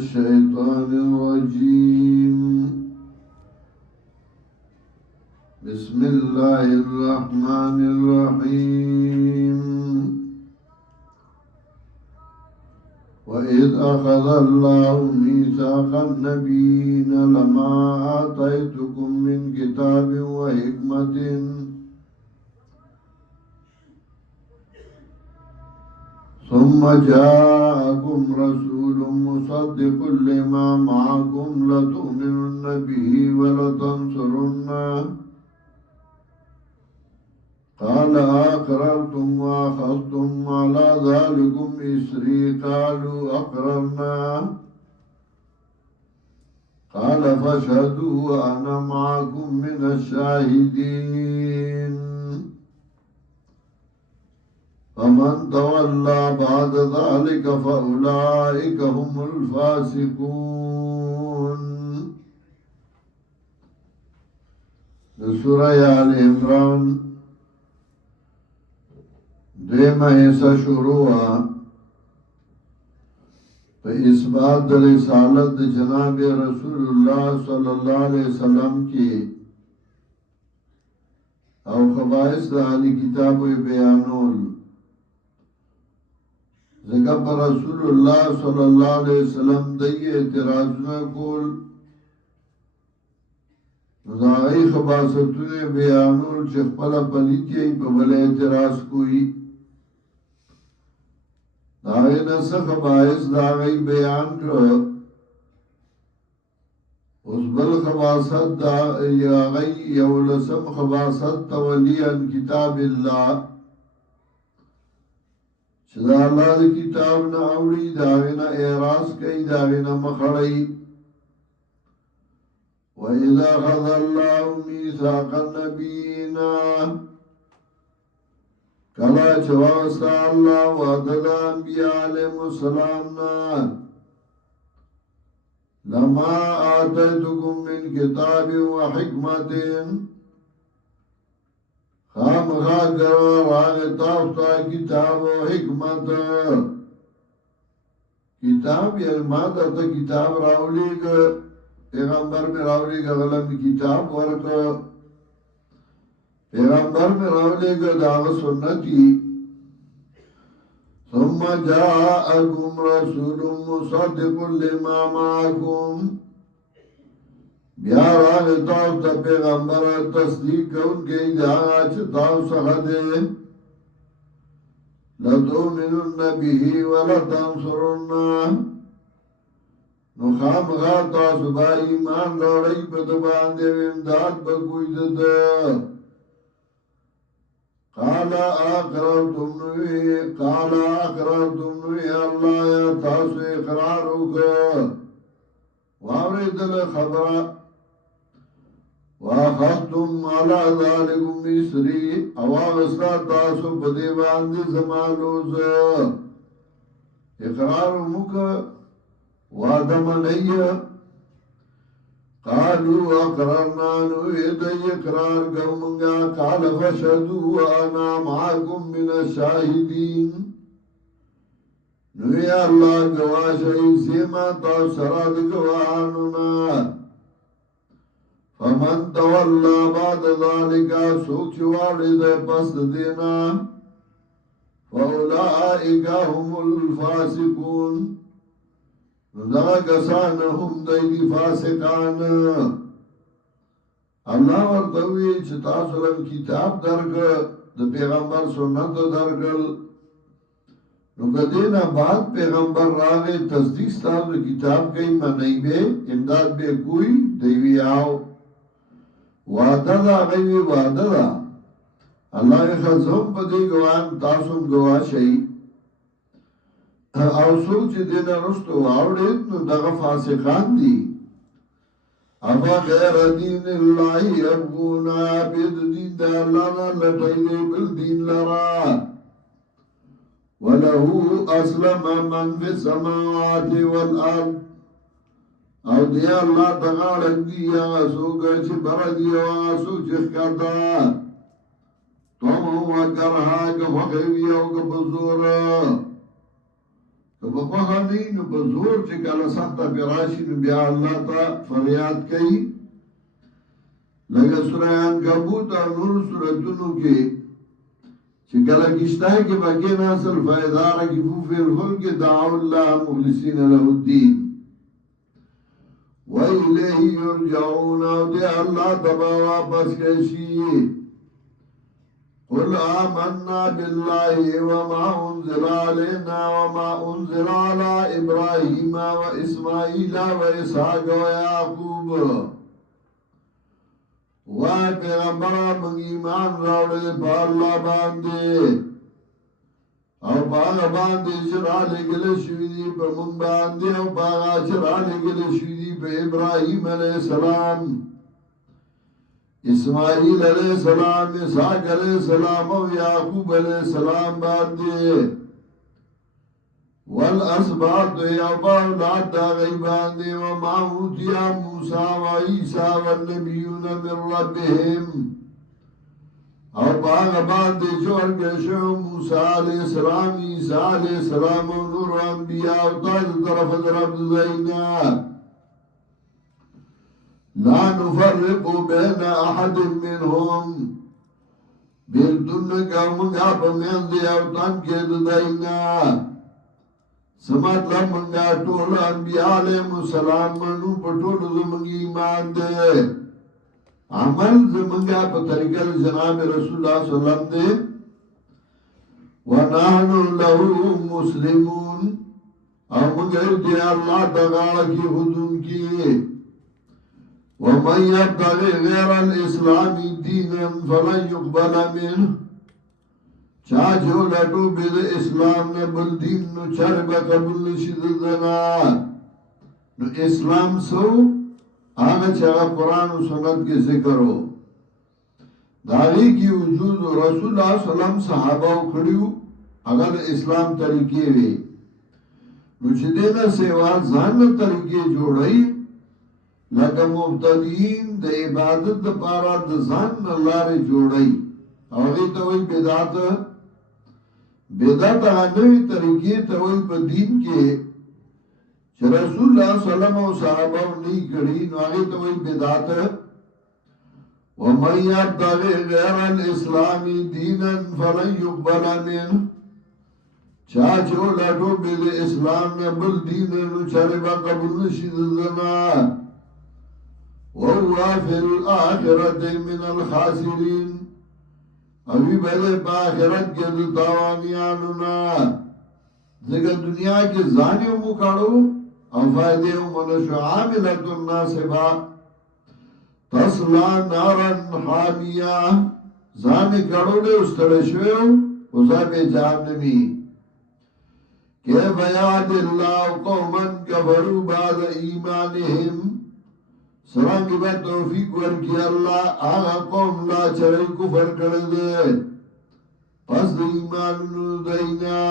الشيطان الرجيم. بسم الله الرحمن الرحيم. وإذ أخذ الله ميثاق النبيين لما آتيتكم من كتاب وحكمة ثم جاءكم رسول مصدق لما معكم لتؤمنن به ولتنصرنه قال أقررتم وأخذتم على ذلكم إصري قالوا أقررنا قال فاشهدوا وأنا معكم من الشاهدين. فمن تولى بعد ذلك فأولئك هم الفاسقون. سورة آل عمران دیمه حصہ شروع په اثبات د رسالت د جناب رسول الله صلی الله علیه وسلم کی او خبائث د اهل کتاب بیانول. ځکه پر رسول الله صلی الله علیه وسلم د اعتراضونه کول نو د هغې خباثتونه بیانول چې خپله پلیت یې په بل اعتراض کوي. داغی نسخ باعث داغی بیان کرو اس بل خباست داغی یولسم خباست تولیان کتاب اللہ چدا اللہ دی کتاب نا اوڑی داغی نا اعراض کئی داغی نا مخڑی. وَإِذَا خَذَ اللَّهُ مِيثَاقَ النَّبِيِّينَ کلا چواستا اللہ وعدد انبیاء علیہ السلام نا لما آتیتکم من کتاب و حکمت خام خاکر راغ تافتا کتاب و حکمت. کتاب یعنی ماتا تا کتاب راولی گا پیغمبر میں راولی گا غلم کتاب ورکا پیغمبر میں راولے گا داغ سنتی. ثم جاءكم رسول مصدق لما معكم بیا راغ تاو تا پیغمبر تصدیق کون کے داغا چتاو سخدے لتؤمنن به ولتنصرنه نو خام غاتا سبا ایمان لوڑی بدباندے ومداد بکوئی دده. قال اقررتم نوی اللہ یا تاسو اقرارو کا وارد الخبر واخذتم على ذلكم مصری اواغستا تاسو بدیوان دی زمانوز اقرارو مکا وادم نہیں. قالوا اقررنا نوید اقرار گومنگا قال فشهدوا وانا معكم من الشاهدين نوی اللہ گواشی سیما تاثرات گوانونا. فمن تولى بعد ذلك سوچوارد پس دینا فاولئک هم الفاسقون دا کسان هم دی فاسقان. اللہ ورطوی چتا سلم کتاب درگ دا پیغمبر سنت درگل نو کدینا بعد پیغمبر راگے تصدیق ستاو دا کتاب کئی منئی بے امداد بے کوئی دیوی آو وعدہ دا غیوی وعدہ دا اللہ خزم پا دی گوان تاسم گوا شئی او سوچ دینا رستو آوڑید نو دغا فاسقان دی. افا غیر دین اللہ یبغونا بید دین دا اللہ نا لٹائی بل دین لرا ولہو اسلم من فی السماوات والارض او دیا اللہ تغالق دی آغا سوگا چی بردی آغا سوچ اخکرتا توم و کرها که فخیوی او که بزورا که بخواه نئی نو بزور چه کل سخت پیراشی نو بیا اللہ تا فریاد کئی لگا سورہ عنکبوت اور نور سورتونو کے چه کل کشتای کے بکی ناصل فائدار کی فوفی الفلک دعو اللہ مخلصین له الدین وَإِلَيْهِ يُرْجَعُونَ دے اللہ تبا واپس کشی قُلْ آمَنَّا بِاللَّهِ وَمَا أُنزِلَ عَلَيْنَا وَمَا أُنزِلَ عَلَى إِبْرَاهِيمَ وَإِسْمَاعِيلَ وَإِسْحَاقَ وَيَعْقُوبَ وَاے پیغمبرہ من ایمان راوڑے پا اللہ باندے او باغ باندے چرالے گلے شویدی پا من باندے او باغا چرالے گلے شویدی پا ابراہیم علیہ السلام اسماعیل علیہ السلام اسحاق علیہ السلام او یعقوب علیہ السلام باندے والاسباط یعبا اولاد دا غیباندے وما اوتیا موسیٰ و عیسیٰ والنبیون من ربهم او باغ باندے چور گشو موسیٰ علیہ السلام عیسیٰ علیہ السلام و نور و انبیاء و تاج طرف درب دینا لا نفرق بین احد منهم بیلتن کا منگا پمین دے او تن کے دینا سمطلب منگا طول انبیاء علیہ السلام منو پٹول زمنگی ایمان دے عمل زمنگا پا طریقہ جناب رسول اللہ صلی اللہ علیہ وسلم دے وَنَحْنُ لَهُ مُسْلِمُونَ او منگر دے اللہ تغاڑا کی حدود کی وَمَنْ يَبْتَغِ غَيْرَ الْإِسْلَامِ دِينًا فَلَنْ يُقْبَلَ مِنْهُ چاچو لٹو بید اسلام نے بلدین نو چربا قبول نشید دنا نو اسلام سو آگا چاگا قرآن و سنت کے ذکر ہو داغی کی وجود رسول اللہ صلی اللہ علیہ وسلم صحابہ کھڑیو اگر اسلام طریقے وے نو چھ دینا سیوا زان طریقے جوڑائی لکا مبتدین دا عبادت دا پارا دا زان اللہ رے جوڑائی اوگی توی بدعت آنوی طریقے توی پا دین کے چھ رسول اللہ صلی اللہ علیہ وسلم و صحابہ نہیں کری نو آگی توی بدعت وَمَنْ يَبْتَغِ غَيْرَ الْإِسْلَامِ دِينًا فَلَنْ يُقْبَلَ مِنْهُ چاچو لٹو بید اسلام نے بل دین نو چربا قبول نشید دنا وَهُوَ فِي الْآخِرَةِ مِنَ الْخَاسِرِينَ ابھی بھلے پا آخرت کے دتاوانیانونا ذکر دنیا کے زانیوں مکڑو او فائدیوں منشو عاملت الناسبہ تصلا نارا حامیہ زانی کڑو لے استرشویو اسا بے جہنمی کیف یاد اللہ قوما کفروا بعد ایمانہم سرانگی با توفیق ورکی اللہ آغا قوم لا چرئی کفر کردے پس دا ایمان دینا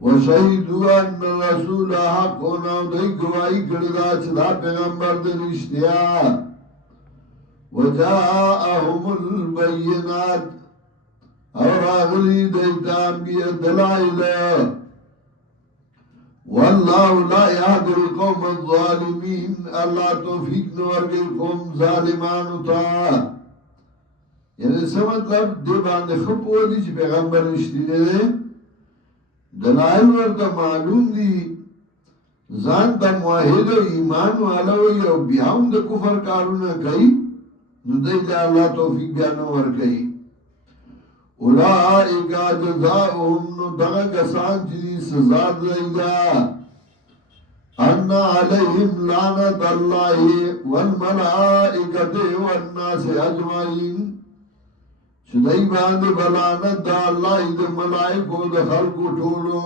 وشہیدو ان رسول حق ہونا دی گواہی کردہ چدا پیغمبر در اشتیا وجاءہم البینات اور آغلی دیتا انبیاء دلائل واللہ لا یهدی القوم الظالمین اللہ توفیق نورگی قوم ظالمانو تا یعنی سمطلب دے باندے خب ہو دی چی پیغمبر اشتینے دے دلائل ورطا معلوم دی زان تا موحید و ایمان والا ہوئی او بیاؤں دا کفر کارونا کئی نو دے جا اللہ توفیق بیانو ور کئی اولائکا جزاؤہم نو دغا کسان چیزی سزا دیگا انا علیہم لعنت اللہ والملائکت والناس اجمعین چدائی باندے بلانت دا اللہ دا ملائکو دا خلقو ٹولو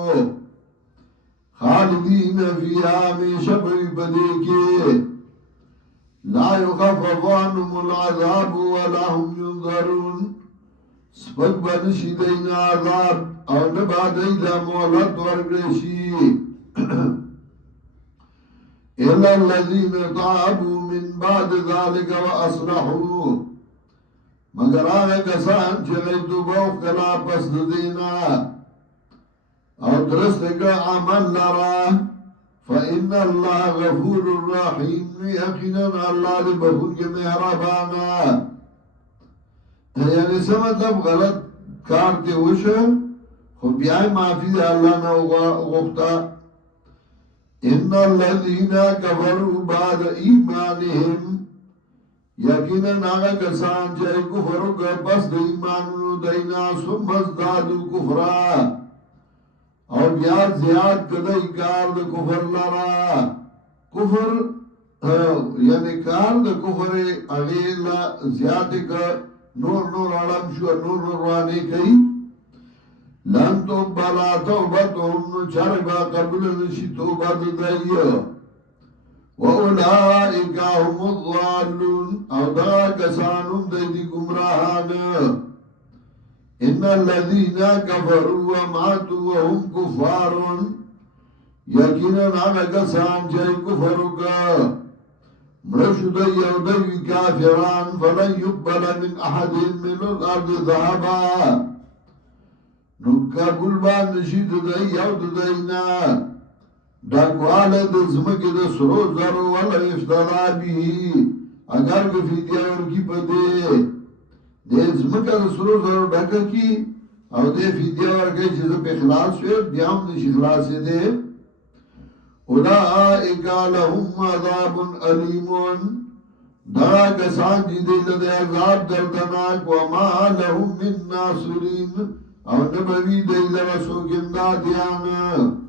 خالدین فیہا ہمیشہ بھئی بدے کے لا یخفف عنہم العذاب ولا هم ينظرون سپک بنشی دینا عذاب او نبا دینا مولد ورگرشی إِلَّا الَّذِينَ تَابُوا مِن بَعْدِ ذَلِكَ وَأَصْلَحُوا مگر آگا کسان چلی توبہ کلا پس دینا او درست کا عمل لرا فإن الله غفور الرحیم یقینا اللہ دے بخون کے مہربانا یعنی سا مطلب غلط کار تے وشو خو بیائی معافی دے اللہ نا غفتا ان الذین کفروا بعد ایمانهم یقینا ناغا کسان جائے کفرو کا پس دے ایمانو دینا ثم ازدادو کفرا اور بیاد زیاد کدائی کار دا کفر لرا کفر یعنی کار دا کفر اغیلا زیاد کا نور علم شو نور روانی کئی لن تقبلا توبتهم چربا قبل نشی توبت دائی وَأُولَئِكَ هُمُ الضَّالُّونَ او دا کسانم دیدی گمراہان ان الذین کفروا وماتوا وهم کفار یقینا آغا کسان جائے کفرو کا مرشو دی او دی کافران فلن یقبل من احد من الارض ذهبا نکا قلبان نشید دی او دینا ڈاکوال دزمکی دا سرو زرو والا افتدا بھی اگر که فیدیا ورکی پا دے زمکا دا سرو زرو ڈاکا کی او دے فیدیا ورکی چیزا پہ خلاص ہوئے بیام نشی خلاص دے اولائکا لهم عذاب علیمون دا کسان جی دے دے عذاب دردناک وما لهم من ناصرین او نبوی دے لرسو گمدہ دیانا